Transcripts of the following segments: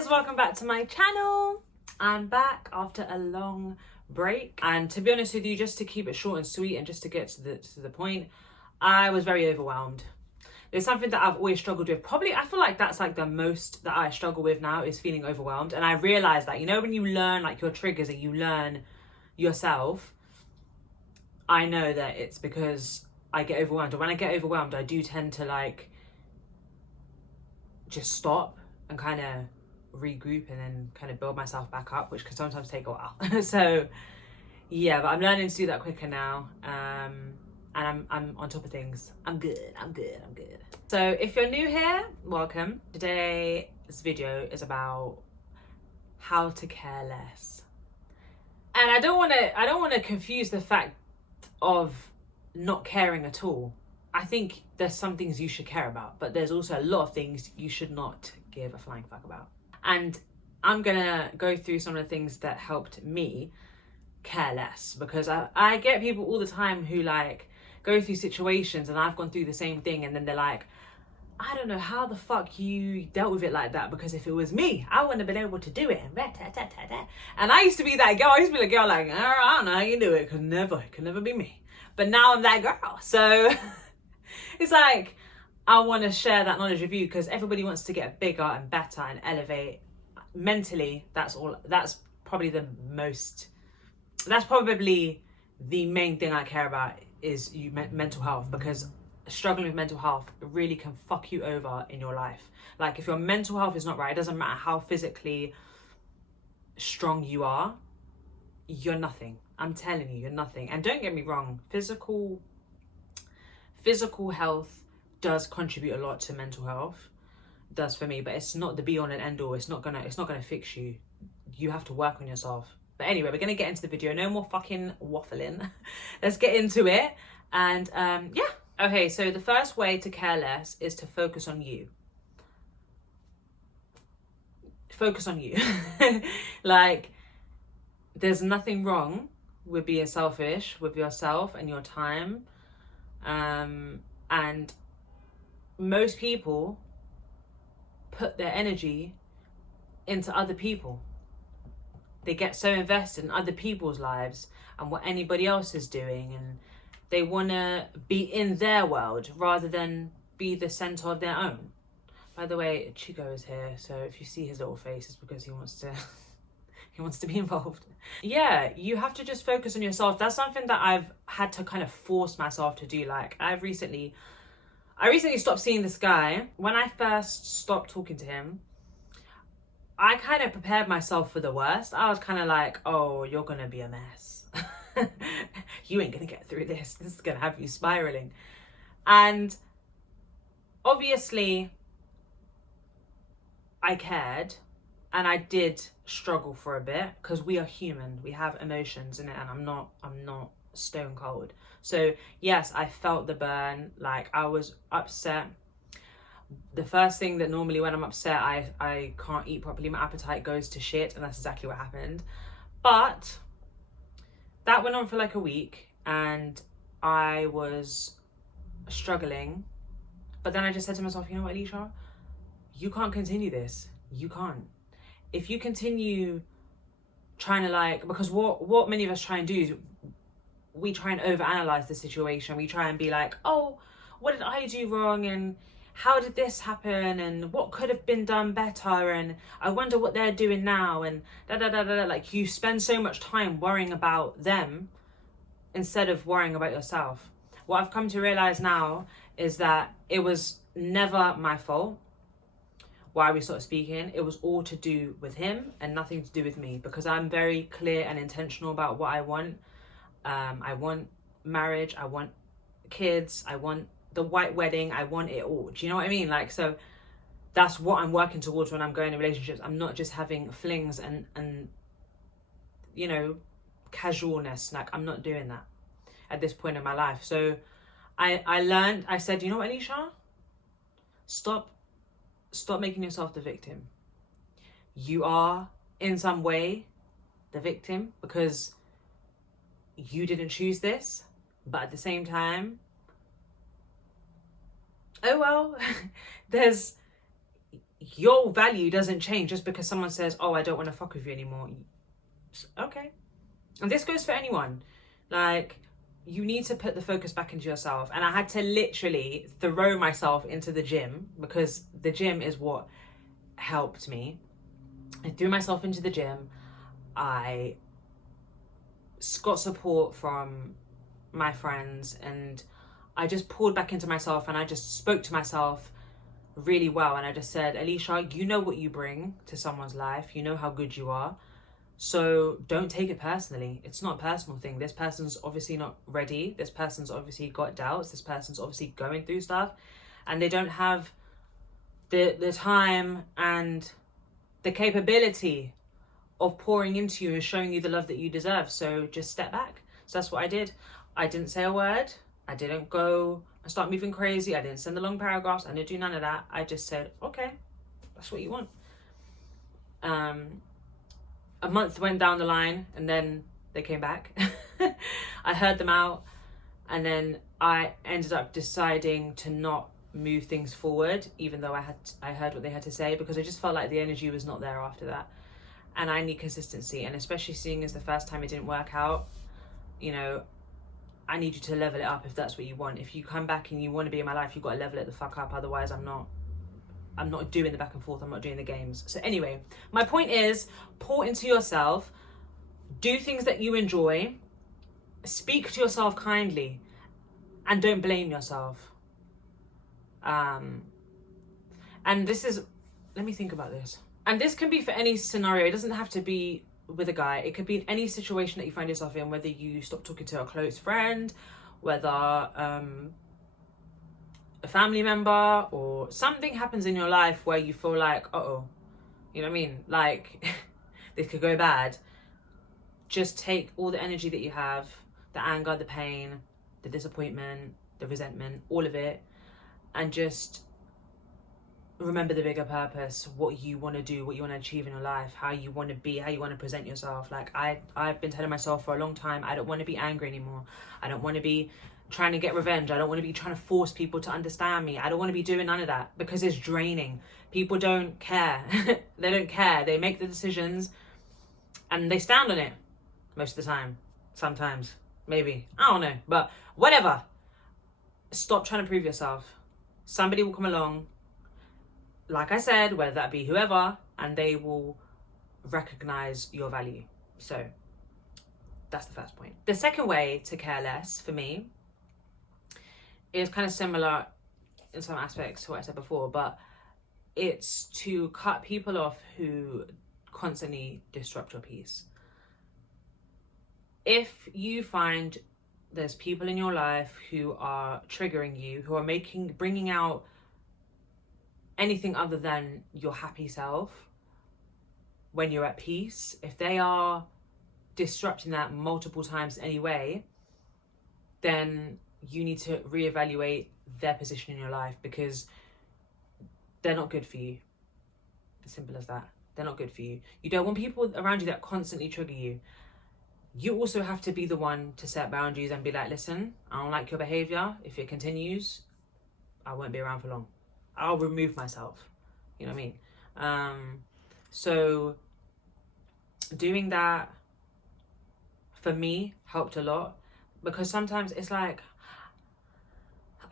guys, welcome back to my channel. I'm back after a long break, and to be honest with you, just to keep it short and sweet and just to get to the point, I was very overwhelmed. There's something that I've always struggled with. Probably I feel like that's like the most that I struggle with now is feeling overwhelmed. And I realized that, you know, when you learn like your triggers and you learn yourself, I know that it's because I get overwhelmed. And when I get overwhelmed, I do tend to like just stop and kind of regroup and then kind of build myself back up, which can sometimes take a while. So yeah, but I'm learning to do that quicker now. And I'm on top of things. I'm good. So if you're new here, welcome. Today's video is about how to care less. And I don't want to confuse the fact of not caring at all. I think there's some things you should care about, but there's also a lot of things you should not give a flying fuck about. And I'm gonna go through some of the things that helped me care less, because I get people all the time who like go through situations, and I've gone through the same thing, and then they're like, I don't know how the fuck you dealt with it like that, because if it was me, I wouldn't have been able to do it. And I used to be that girl. I used to be the girl like, I don't know how you do it, it could never be me. But now I'm that girl. So it's like, I want to share that knowledge with you, because everybody wants to get bigger and better and elevate mentally. That's probably the main thing I care about is mental health, because struggling with mental health really can fuck you over in your life. Like if your mental health is not right, it doesn't matter how physically strong you are, you're nothing. I'm telling you, you're nothing. And don't get me wrong, physical health does contribute a lot to mental health. It does for me, but it's not the be all and end all. It's not gonna fix you. You have to work on yourself. But anyway, we're gonna get into the video. No more fucking waffling. Let's get into it. And yeah. Okay, so the first way to care less is to focus on you. Focus on you. Like, there's nothing wrong with being selfish with yourself and your time. And most people put their energy into other people. They get so invested in other people's lives and what anybody else is doing, and they want to be in their world rather than be the center of their own. By the way, Chico is here, so if you see his little face, it's because he wants to be involved. Yeah, you have to just focus on yourself. That's something that I've had to kind of force myself to do. Like I recently stopped seeing this guy. When I first stopped talking to him, I kind of prepared myself for the worst. I was kind of like, oh, you're gonna be a mess. You ain't gonna get through this. This is gonna have you spiraling. And obviously I cared, and I did struggle for a bit, because we are human. We have emotions in it, and I'm not stone cold. So yes, I felt the burn. Like I was upset. The first thing that normally when I'm upset, I can't eat properly, my appetite goes to shit, and that's exactly what happened. But that went on for like a week, and I was struggling. But then I just said to myself, you know what, Alicia, you can't continue this. You can't. If you continue trying to like, because what many of us try and do is we try and overanalyze the situation. We try and be like, oh, what did I do wrong? And how did this happen? And what could have been done better? And I wonder what they're doing now. And like you spend so much time worrying about them instead of worrying about yourself. What I've come to realize now is that it was never my fault why we started speaking. It was all to do with him and nothing to do with me, because I'm very clear and intentional about what I want. I want marriage, I want kids, I want the white wedding, I want it all. Do you know what I mean? Like, so that's what I'm working towards when I'm going in relationships. I'm not just having flings and you know, casualness. Like, I'm not doing that at this point in my life. So I said, you know what, Alicia? Stop making yourself the victim. You are in some way the victim because you didn't choose this, but at the same time, oh well, your value doesn't change just because someone says, oh, I don't want to fuck with you anymore. Okay. And this goes for anyone. Like, you need to put the focus back into yourself. And I had to literally throw myself into the gym, because the gym is what helped me. I threw myself into the gym. I got support from my friends, and I just poured back into myself, and I just spoke to myself really well. And I just said, Alicia, you know what you bring to someone's life. You know how good you are. So don't take it personally. It's not a personal thing. This person's obviously not ready. This person's obviously got doubts. This person's obviously going through stuff, and they don't have the time and the capability of pouring into you and showing you the love that you deserve. So just step back. So that's what I did. I didn't say a word. I didn't go and start moving crazy. I didn't send the long paragraphs. I didn't do none of that. I just said, okay, that's what you want. A month went down the line, and then they came back. I heard them out, and then I ended up deciding to not move things forward, even though I heard what they had to say, because I just felt like the energy was not there after that. And I need consistency, and especially seeing as the first time it didn't work out, you know, I need you to level it up if that's what you want. If you come back and you want to be in my life, you've got to level it the fuck up. Otherwise, I'm not doing the back and forth. I'm not doing the games. So anyway, my point is, pour into yourself, do things that you enjoy, speak to yourself kindly, and don't blame yourself. And this is, let me think about this. And this can be for any scenario. It doesn't have to be with a guy. It could be in any situation that you find yourself in, whether you stop talking to a close friend, whether a family member, or something happens in your life where you feel like, uh-oh, you know what I mean? Like, this could go bad. Just take all the energy that you have, the anger, the pain, the disappointment, the resentment, all of it, and just remember the bigger purpose, what you want to do, what you want to achieve in your life, how you want to be, how you want to present yourself. Like, I've been telling myself for a long time, I don't want to be angry anymore. I don't want to be trying to get revenge. I don't want to be trying to force people to understand me. I don't want to be doing none of that, because it's draining. People don't care. They don't care. They make the decisions and they stand on it most of the time. Sometimes, maybe, I don't know, but whatever. Stop trying to prove yourself. Somebody will come along, like I said, whether that be whoever, and they will recognize your value. So that's the first point. The second way to care less, for me, is kind of similar in some aspects to what I said before, but it's to cut people off who constantly disrupt your peace. If you find there's people in your life who are triggering you, who are bringing out anything other than your happy self when you're at peace, if they are disrupting that multiple times anyway, then you need to reevaluate their position in your life, because they're not good for you. As simple as that. They're not good for you. You don't want people around you that constantly trigger you. You also have to be the one to set boundaries and be like, listen, I don't like your behavior. If it continues, I won't be around for long. I'll remove myself. You know what I mean? So doing that for me helped a lot, because sometimes it's like,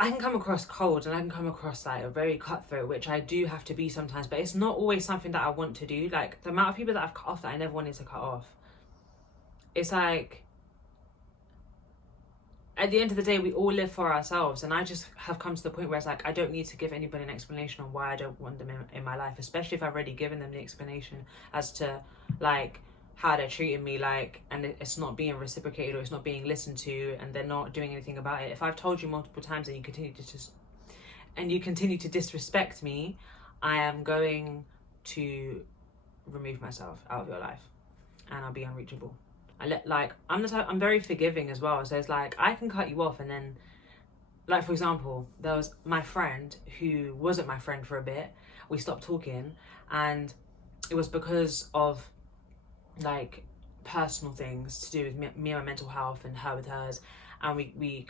I can come across cold and I can come across like a very cutthroat, which I do have to be sometimes, but it's not always something that I want to do. Like, the amount of people that I've cut off that I never wanted to cut off, it's like, at the end of the day, we all live for ourselves, and I just have come to the point where it's like, I don't need to give anybody an explanation on why I don't want them in my life, especially if I've already given them the explanation as to like how they're treating me, like, and it's not being reciprocated, or it's not being listened to, and they're not doing anything about it. If I've told you multiple times and you continue to disrespect me, I am going to remove myself out of your life, and I'll be unreachable. I'm very forgiving as well. So it's like, I can cut you off, and then, like, for example, there was my friend who wasn't my friend for a bit. We stopped talking, and it was because of like personal things to do with me and my mental health, and her with hers, and we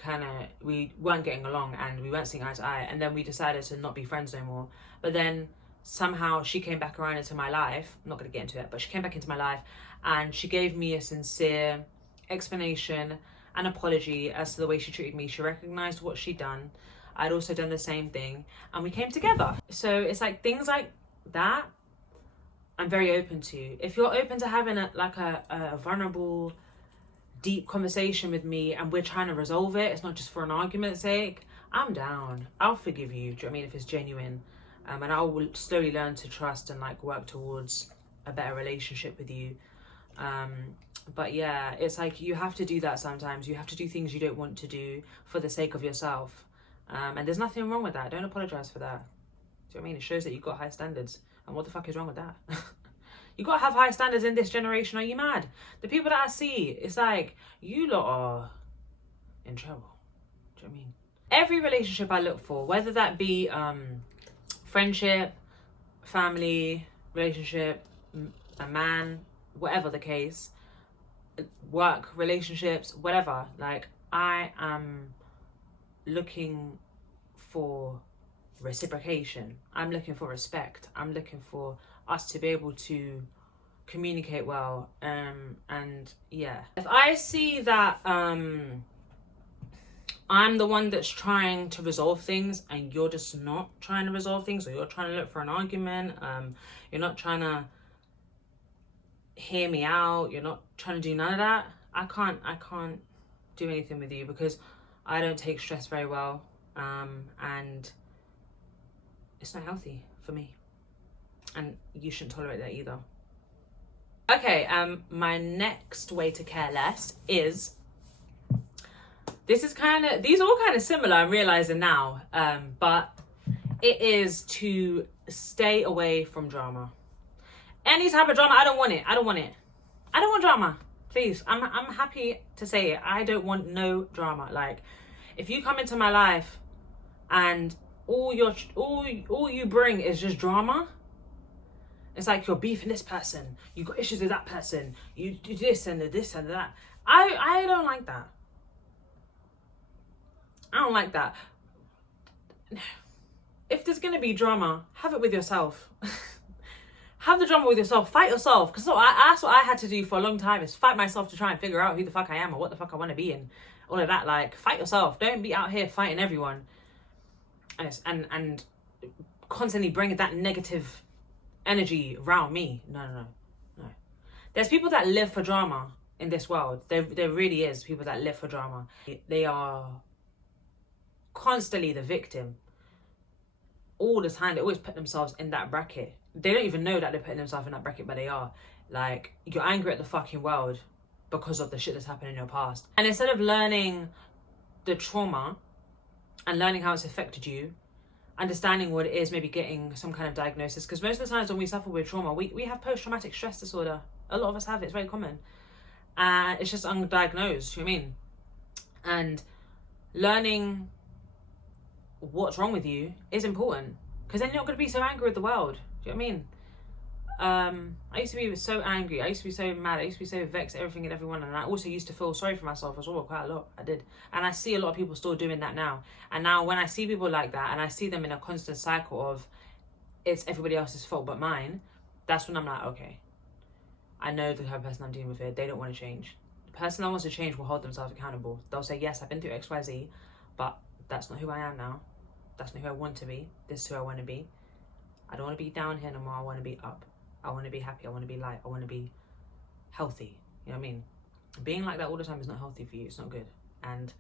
weren't getting along, and we weren't seeing eye to eye, and then we decided to not be friends no more. But then somehow she came back around into my life. I'm not going to get into it, but she came back into my life and she gave me a sincere explanation and apology as to the way she treated me. She recognized what she'd done. I'd also done the same thing, and we came together. So it's like things like that I'm very open to. If you're open to having a vulnerable, deep conversation with me and we're trying to resolve it, it's not just for an argument's sake, I'm down. I'll forgive you, do you know what I mean, if it's genuine. And I will slowly learn to trust and like work towards a better relationship with you. But yeah, it's like you have to do that sometimes. You have to do things you don't want to do for the sake of yourself. And there's nothing wrong with that. Don't apologize for that. Do you know what I mean? It shows that you've got high standards. And what the fuck is wrong with that? You gotta have high standards in this generation. Are you mad? The people that I see, it's like, you lot are in trouble. Do you know what I mean? Every relationship I look for, whether that be friendship, family, relationship, a man, whatever the case, work, relationships, whatever, like, I am looking for reciprocation. I'm looking for respect. I'm looking for us to be able to communicate well. And yeah, if I see that I'm the one that's trying to resolve things and you're just not trying to resolve things, or you're trying to look for an argument, you're not trying to hear me out, you're not trying to do none of that, I can't do anything with you, because I don't take stress very well, and it's not healthy for me, and you shouldn't tolerate that either. Okay, my next way to care less is, these are all kind of similar, I'm realizing now, but it is to stay away from drama. Any type of drama, I don't want it. I don't want drama. Please, I'm happy to say it. I don't want no drama. Like, if you come into my life and all you bring is just drama, it's like you're beefing this person, you got issues with that person, you do this and this and that. I don't like that. I don't like that. If there's gonna be drama, have it with yourself. Have the drama with yourself. Fight yourself. Because that's what I had to do for a long time, is fight myself to try and figure out who the fuck I am or what the fuck I want to be, and all of that. Like, fight yourself. Don't be out here fighting everyone. And constantly bringing that negative energy around me. No. There's people that live for drama in this world. There really is people that live for drama. They are constantly the victim. All the time. They always put themselves in that bracket. They don't even know that they're putting themselves in that bracket, but they are. Like, you're angry at the fucking world because of the shit that's happened in your past. And instead of learning the trauma and learning how it's affected you, understanding what it is, maybe getting some kind of diagnosis, because most of the times when we suffer with trauma, we have post-traumatic stress disorder. A lot of us have it. It's very common. And it's just undiagnosed, you know what I mean? And learning what's wrong with you is important, because then you're not going to be so angry with the world. Do you know what I mean? I used to be so angry. I used to be so mad. I used to be so vexed at everything and everyone. And I also used to feel sorry for myself as well, quite a lot. I did. And I see a lot of people still doing that now. And now when I see people like that, and I see them in a constant cycle of it's everybody else's fault but mine, that's when I'm like, okay, I know the type of person I'm dealing with here. They don't want to change. The person that wants to change will hold themselves accountable. They'll say, yes, I've been through XYZ, but that's not who I am now. That's not who I want to be. This is who I want to be. I don't want to be down here no more. I want to be up. I want to be happy. I want to be light. I want to be healthy. You know what I mean? Being like that all the time is not healthy for you. It's not good. And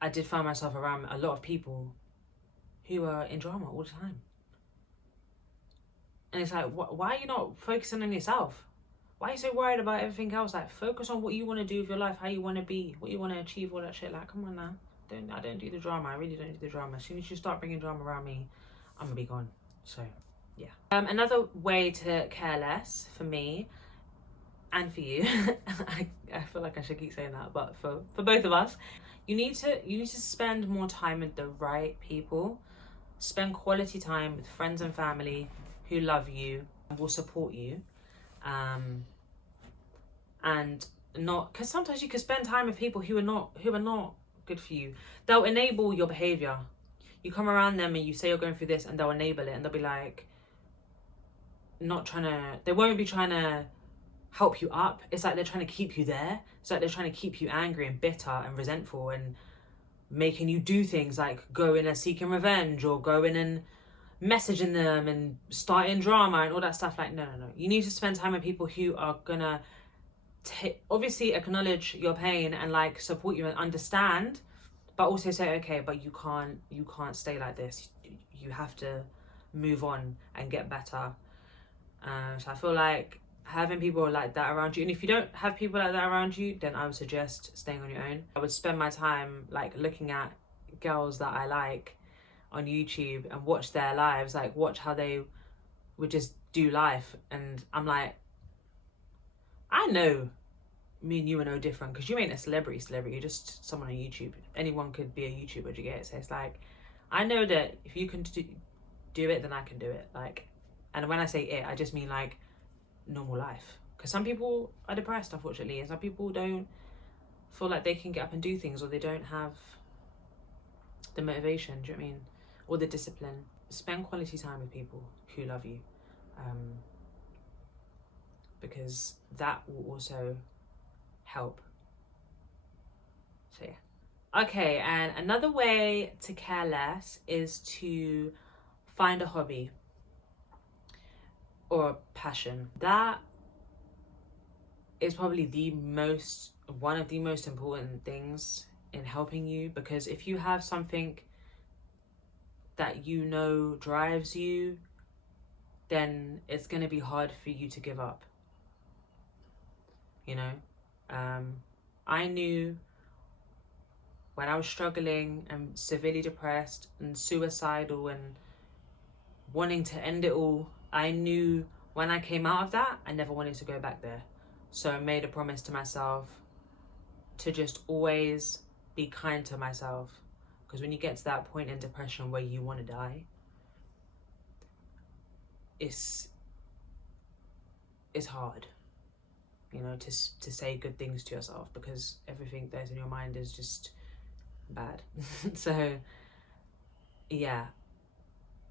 I did find myself around a lot of people who are in drama all the time. And it's like, why are you not focusing on yourself? Why are you so worried about everything else? Like, focus on what you want to do with your life, how you want to be, what you want to achieve, all that shit. Like, come on now. I don't do the drama. I really don't do the drama. As soon as you start bringing drama around me, I'm going to be gone. So, yeah. Another way to care less for me and for you, I feel like I should keep saying that, but for both of us, you need to spend more time with the right people. Spend quality time with friends and family who love you and will support you. And not, because sometimes you can spend time with people who are not good for you. They'll enable your behavior. you come around them and you say you're going through this, and they'll enable it, and they'll be like, they won't be trying to help you up. It's like they're trying to keep you there. It's like they're trying to keep you angry and bitter and resentful, and making you do things like go in and seeking revenge, or go in and messaging them and starting drama and all that stuff. Like, no. You need to spend time with people who are gonna obviously acknowledge your pain and like support you and understand, but also say, okay, but you can't stay like this. You have to move on and get better. So I feel like having people like that around you, and if you don't have people like that around you, then I would suggest staying on your own. I would spend my time like looking at girls that I like on YouTube and watch their lives, like watch how they would just do life, and I'm like, I know me and you are no different, because you ain't a celebrity, you're just someone on YouTube. Anyone could be a YouTuber, do you get it? So it's like, I know that if you can do it, then I can do it. Like, and when I say it, I just mean like normal life, because some people are depressed, unfortunately, and some people don't feel like they can get up and do things, or they don't have the motivation, do you know what I mean, or the discipline. Spend quality time with people who love you, because that will also help. So yeah. Okay, and another way to care less is to find a hobby or a passion. That is probably one of the most important things in helping you, because if you have something that you know drives you, then it's going to be hard for you to give up, you know. I knew when I was struggling and severely depressed and suicidal and wanting to end it all, I knew when I came out of that, I never wanted to go back there. So I made a promise to myself to just always be kind to myself, because when you get to that point in depression where you want to die, it's hard, you know, to say good things to yourself, because everything that's in your mind is just bad. So yeah,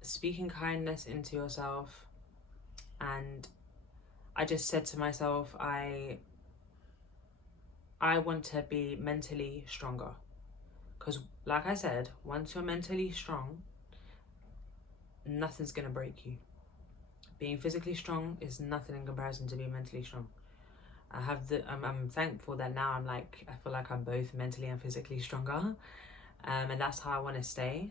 speaking kindness into yourself. And I just said to myself, I want to be mentally stronger, because like I said, once you're mentally strong, nothing's gonna break you. Being physically strong is nothing in comparison to being mentally strong. I'm thankful that now I feel like I'm both mentally and physically stronger, and that's how I want to stay.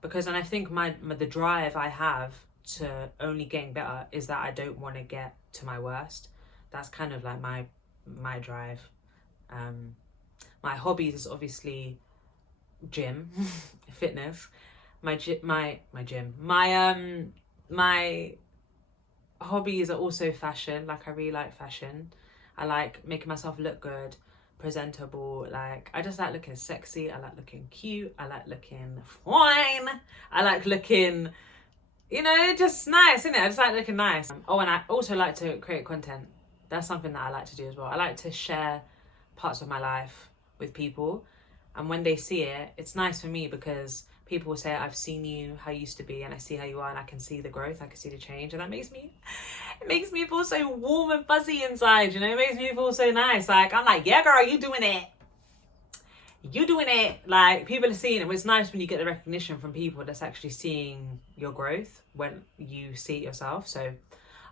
Because, and I think the drive I have to only getting better is that I don't want to get to my worst. That's kind of like my drive. My hobbies is obviously gym, fitness. My hobbies are also fashion. Like, I really like fashion. I like making myself look good, presentable. Like, I just like looking sexy. I like looking cute. I like looking fine. I like looking, you know, just nice, isn't it? I just like looking nice. Oh, and I also like to create content. That's something that I like to do as well. I like to share parts of my life with people, and when they see it, it's nice for me, because people will say, I've seen you how you used to be, and I see how you are, and I can see the growth, I can see the change, and that makes me feel so warm and fuzzy inside, you know. It makes me feel so nice. Like, I'm like, yeah, girl, you doing it. Like, people are seeing it. It's nice when you get the recognition from people that's actually seeing your growth when you see it yourself. So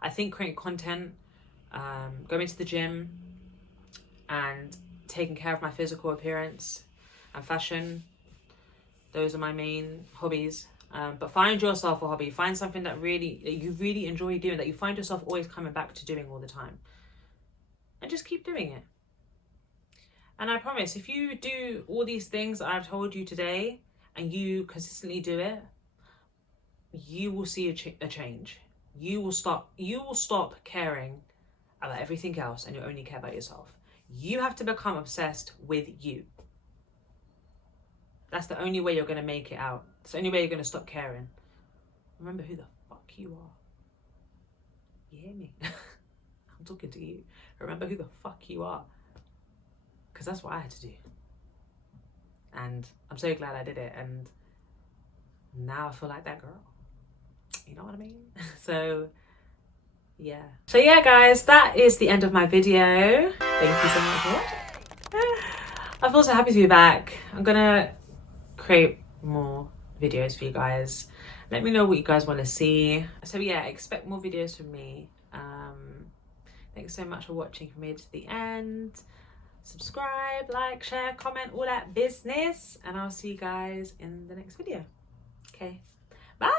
I think creating content, going to the gym, and taking care of my physical appearance and fashion, those are my main hobbies. But find yourself a hobby. Find something that you really enjoy doing, that you find yourself always coming back to doing all the time, and just keep doing it. And I promise, if you do all these things I've told you today, and you consistently do it, you will see a change. You will stop caring about everything else, and you'll only care about yourself. You have to become obsessed with you. That's the only way you're going to make it out. It's the only way you're going to stop caring. Remember who the fuck you are. You hear me? I'm talking to you. Remember who the fuck you are. Because that's what I had to do. And I'm so glad I did it. And now I feel like that girl. You know what I mean? So yeah guys, that is the end of my video. Thank you so much for watching. I feel so happy to be back. I'm gonna create more videos for you guys. Let me know what you guys want to see. So yeah, expect more videos from me. Thanks so much for watching from here to the end. Subscribe, like, share, comment, all that business, and I'll see you guys in the next video. Okay, bye.